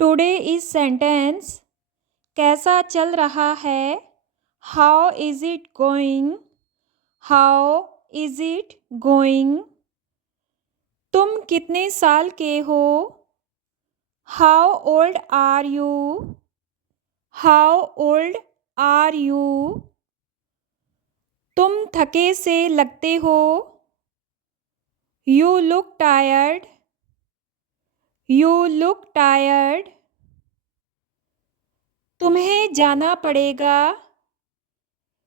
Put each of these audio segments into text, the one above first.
Today is sentence कैसा चल रहा है। How is it going. How is it going. तुम कितने साल के हो। How old are you. How old are you. तुम थके से लगते हो। You look tired. You look tired. तुम्हें जाना पड़ेगा।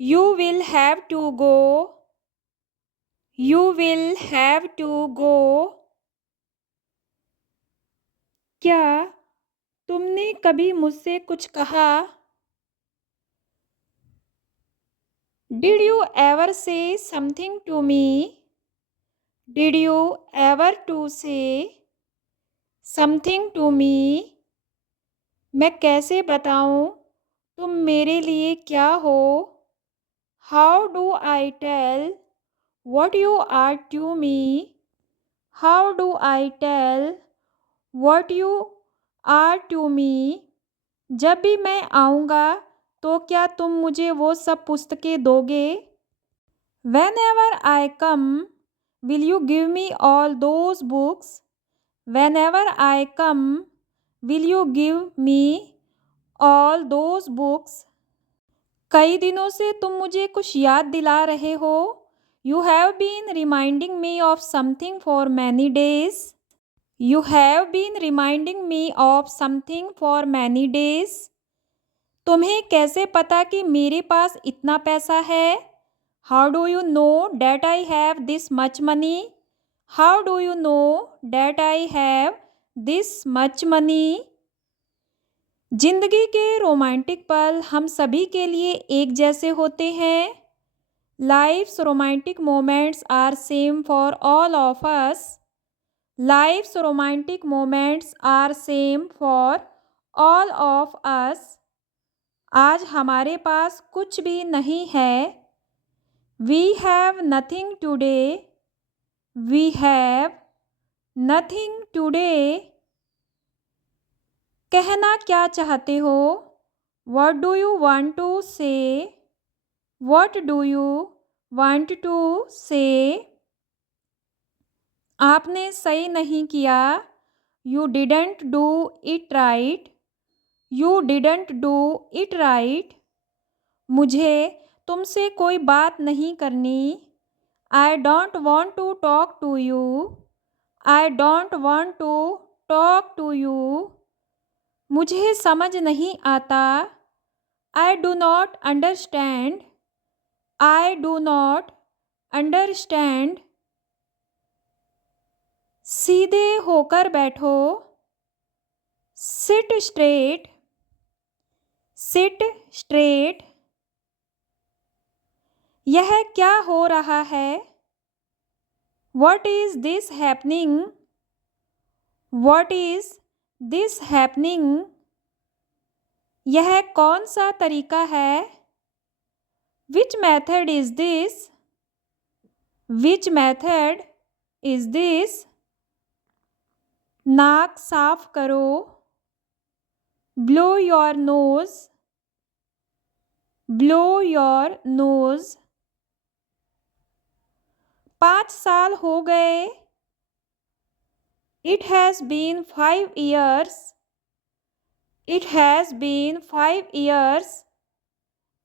You will have to go. You will have to go. क्या तुमने कभी मुझसे कुछ कहा। Did you ever say something to me. Did you ever to say something to मी। मैं कैसे बताऊं तुम मेरे लिए क्या हो। How do I tell what you are to me. How do I tell what you are to me. जब भी मैं आऊँगा तो क्या तुम मुझे वो सब पुस्तकें दोगे। Whenever I come will you give me all those books. Whenever I come will you give me all those books. कई दिनों से तुम मुझे कुछ याद दिला रहे हो। You have been reminding me of something for many days. You have been reminding me of something for many days. तुम्हें कैसे पता कि मेरे पास इतना पैसा है। How do you know that I have this much money? How do you know that I have this much money? जिंदगी के रोमांटिक पल हम सभी के लिए एक जैसे होते हैं। Life's romantic moments are same for all of us. Life's romantic moments are same for all of us. आज हमारे पास कुछ भी नहीं है। We have nothing today. We have nothing today. कहना क्या चाहते हो। What do you want to say? What do you want to say? आपने सही नहीं किया। You didn't do it right. You didn't do it right. मुझे तुमसे कोई बात नहीं करनी। I don't want to talk to you. I don't want to talk to you. मुझे समझ नहीं आता। I do not understand. I do not understand. सीधे होकर बैठो। Sit straight. Sit straight. यह क्या हो रहा है। What is this happening? What is this happening? यह कौन सा तरीका है। Which method is this? Which method is this? नाक साफ करो। Blow your nose. Blow your nose. 5 साल हो गए। It has been 5 years. It has been 5 years.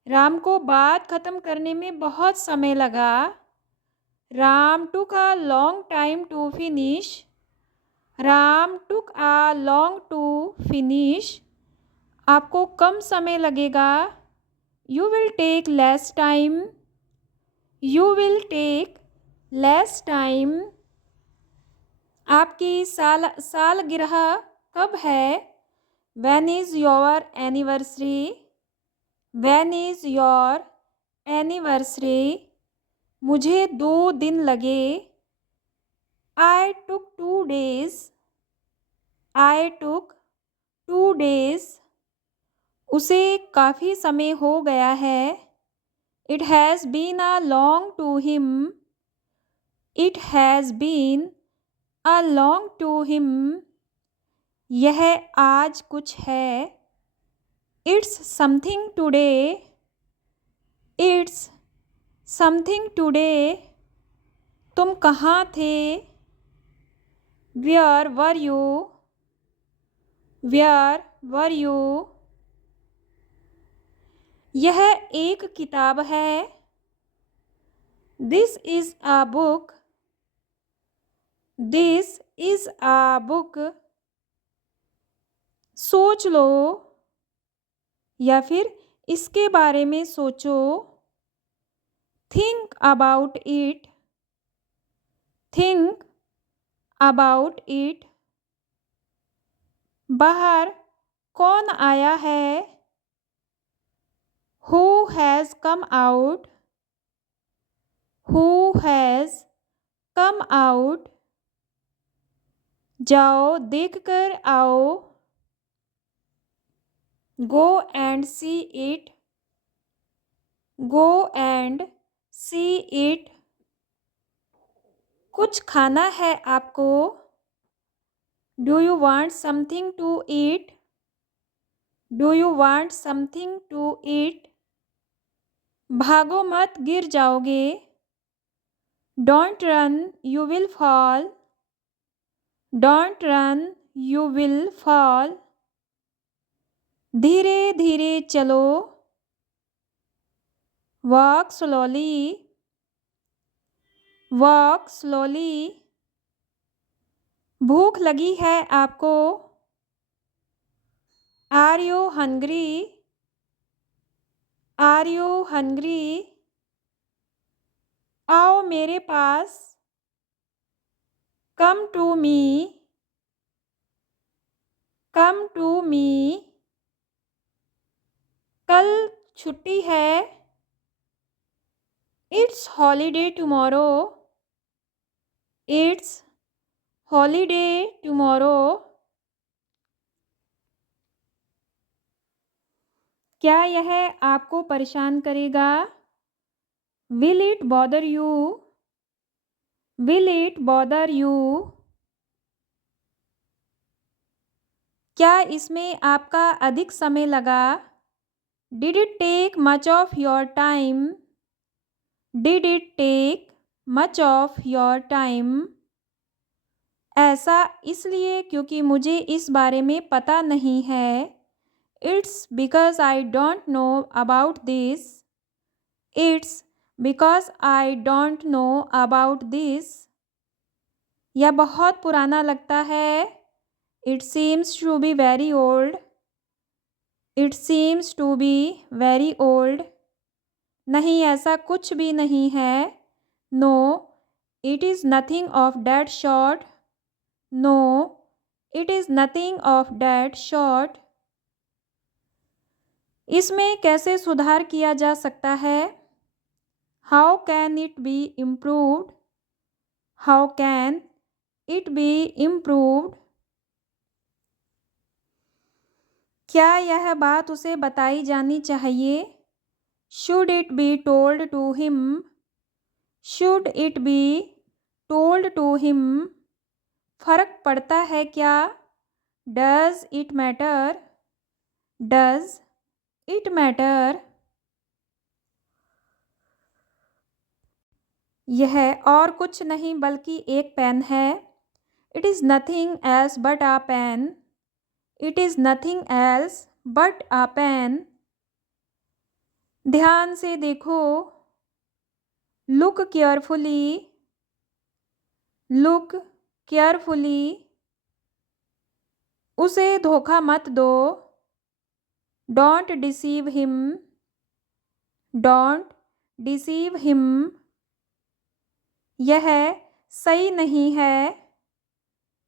Ram को बात ख़त्म करने में बहुत समय लगा। Ram took a long time to finish. Ram took a long to finish. आपको कम समय लगेगा। You will take less time. You will take less time. आपकी सालगिरह कब है। When is your anniversary? When is your anniversary? मुझे 2 दिन लगे। I took 2 days. I took 2 days. उसे काफ़ी समय हो गया है। It has been a long to him. It has been a long to him. यह आज कुछ है। It's something today. It's something today. तुम कहाँ थे? Where were you? Where were you? यह एक किताब है। This is a book. This is a book. सोच लो या फिर इसके बारे में सोचो। Think about it. Think about it. बाहर कौन आया है? Who has come out? Who has come out? जाओ देख कर आओ। Go and see it. Go and see it. कुछ खाना है आपको? Do you want something to eat? Do you want something to eat? भागो मत गिर जाओगे। Don't run you will fall. Don't run you will fall. धीरे धीरे चलो। Walk slowly. Walk slowly. भूख लगी है आपको? Are you hungry? Are you hungry? आओ मेरे पास। Come to me. Come to me. कल छुट्टी है। It's holiday tomorrow. It's holiday tomorrow. क्या यह आपको परेशान करेगा? Will it bother you? Will it bother you? क्या इसमें आपका अधिक समय लगा? Did it take much of your time? Did it take much of your time? ऐसा इसलिए क्योंकि मुझे इस बारे में पता नहीं है। It's because I don't know about this. It's because I don't know about this. यह बहुत पुराना लगता है। It seems to be very old. It seems to be very old. नहीं ऐसा कुछ भी नहीं है। No it is nothing of that sort. No it is nothing of that sort. इसमें कैसे सुधार किया जा सकता है? How can it be improved? How can it be improved? क्या यह बात उसे बताई जानी चाहिए? Should it be told to him? Should it be told to him? फर्क पड़ता है क्या? Does it matter? Does it matter? यह और कुछ नहीं बल्कि एक पेन है। It is nothing else but a pen. It is nothing else but a pen. ध्यान से देखो। Look carefully. Look carefully. उसे धोखा मत दो। Don't deceive him. Don't deceive him. यह सही नहीं है।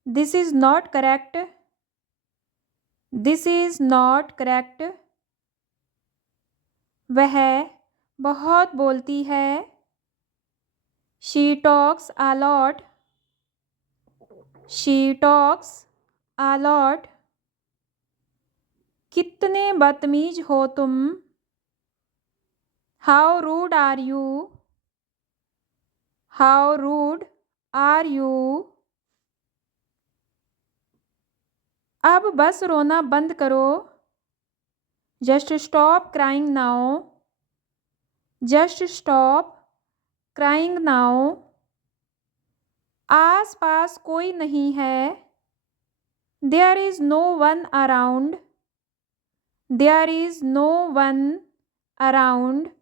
This is not correct. This is not correct. वह बहुत बोलती है। She talks a lot. She talks a lot. कितने बदतमीज हो तुम। How rude are you. How rude are you. अब बस रोना बंद करो। Just stop crying now. Just stop crying now. आस पास कोई नहीं है। There is no one around. There is no one around.